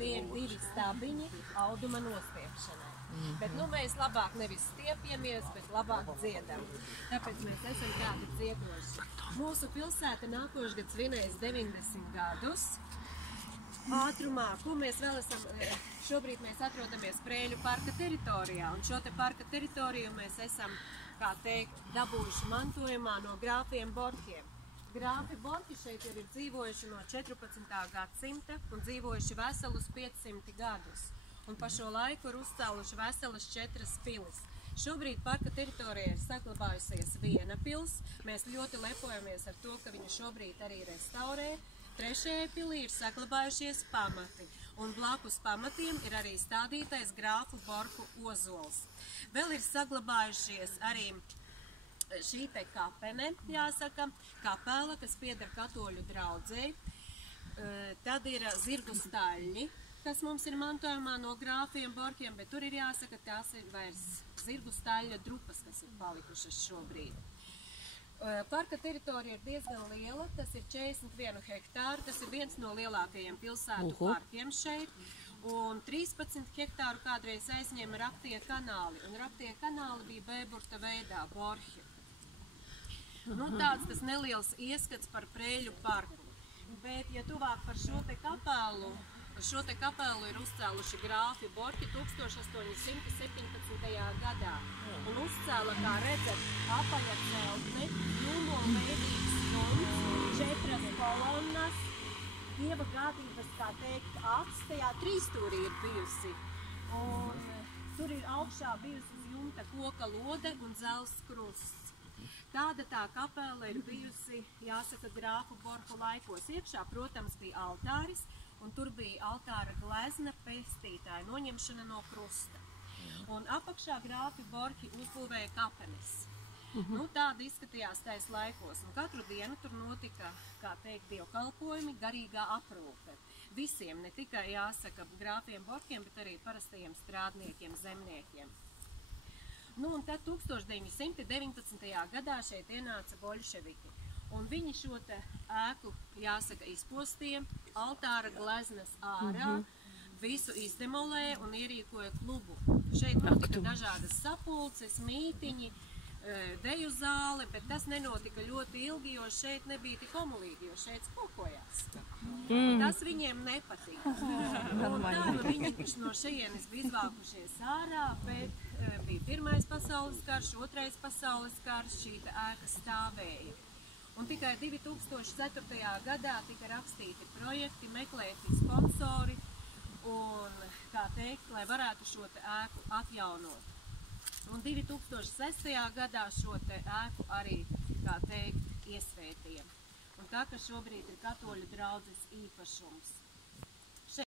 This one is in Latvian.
Tie ir 2 stabiņi auduma nostiepšanai. Bet mēs labāk nevis stiepjamies, bet labāk dziedam. Tāpēc mēs esam tādi dziedoši. Mūsu pilsēta nākošais gads svinēs 90 gadus. Ātrumā, ko mēs vēl esam, šobrīd mēs atrodamies Prēļu parka teritorijā, un šo te parka teritoriju mēs esam, kā teikt, dabūjuši mantojumā no grāfiem Borkiem. Grāfi Borki šeit ir dzīvojuši no 14. gadsimta un dzīvojuši veselus 500 gadus. Un pa šo laiku ir uzcēluši veselas 4 pilis. Šobrīd parka teritorijā ir saglabājusies viena pils. Mēs ļoti lepojamies ar to, ka viņu šobrīd arī restaurē. Trešajai pilī ir saglabājušies pamati, un blakus pamatiem ir arī stādītais grāfu Borku ozols. Vēl ir saglabājušies arī šī te kapene, jāsaka, kapela, kas pieder katoļu draudzei. Tad ir zirgu staļļi, kas mums ir mantojumā no grāfiem Borkiem, bet tur ir jāsaka, tās ir vairs zirgu staļļa drupas, kas ir palikušas šobrīd. Parka teritorija ir diezgan liela, tas ir 41 hektāru, tas ir viens no lielākajiem pilsētu parkiem šeit. Un 13 hektāru kādreiz aizņēma Raptie kanāli, un Raptie kanāli bija bēburta veidā, borhi. Tāds tas neliels ieskats par Prēļu parku. Bet, ja tuvāk par šo te kapelu ir uzcēluši grāfi Borki 1817. gadā. Un uzcēla, kā redzat, apaļa celtne, jūmolveidīgs jumts, 4 kolonnas, dieva gādības, kā teikt, acs, tajā 3 stūrī ir bijusi. Un tur ir augšā bijusi uz jumta koka lode un dzels krusts. Tāda tā kapela ir bijusi, jāsaka, grāfu Borku laikos. Iekšā, protams, bija altāris, un tur bija altāra glezna pestītāja, noņemšana no krusta. Un apakšā grāfi Borki uzbūvēja kapenes. Tāda izskatījās tais laikos, un katru dienu tur notika, kā teikt, dievkalpojumi, garīgā aprūpe. Visiem, ne tikai, jāsaka, grāfiem Borkiem, bet arī parastajiem strādniekiem, zemniekiem. Un tad 1919. gadā šeit ienāca boļševiki, un viņi šo te ēku, jāsaka, izpostīja, altāra gleznas ārā, visu izdemolēja un ierīkoja klubu. Šeit notika dažādas sapulces, mītiņi, deju zāle, bet tas nenotika ļoti ilgi, jo šeit nebija tik omulīgi, jo šeit spokojās. Tas viņiem nepatīk. Un tā viņi no šejienes bija izvākušies ārā, bet bija Pirmais pasaules karš, Otrais pasaules karš, šī ēka stāvēja. Un tikai 2004. gadā tika rakstīti projekti, meklēti sponsori un, kā teikt, lai varētu šo ēku atjaunot. Un 2006. gadā šo ēku arī, kā teikt, iesvētīja. Un tā, ka šobrīd ir katoļu draudzes īpašums.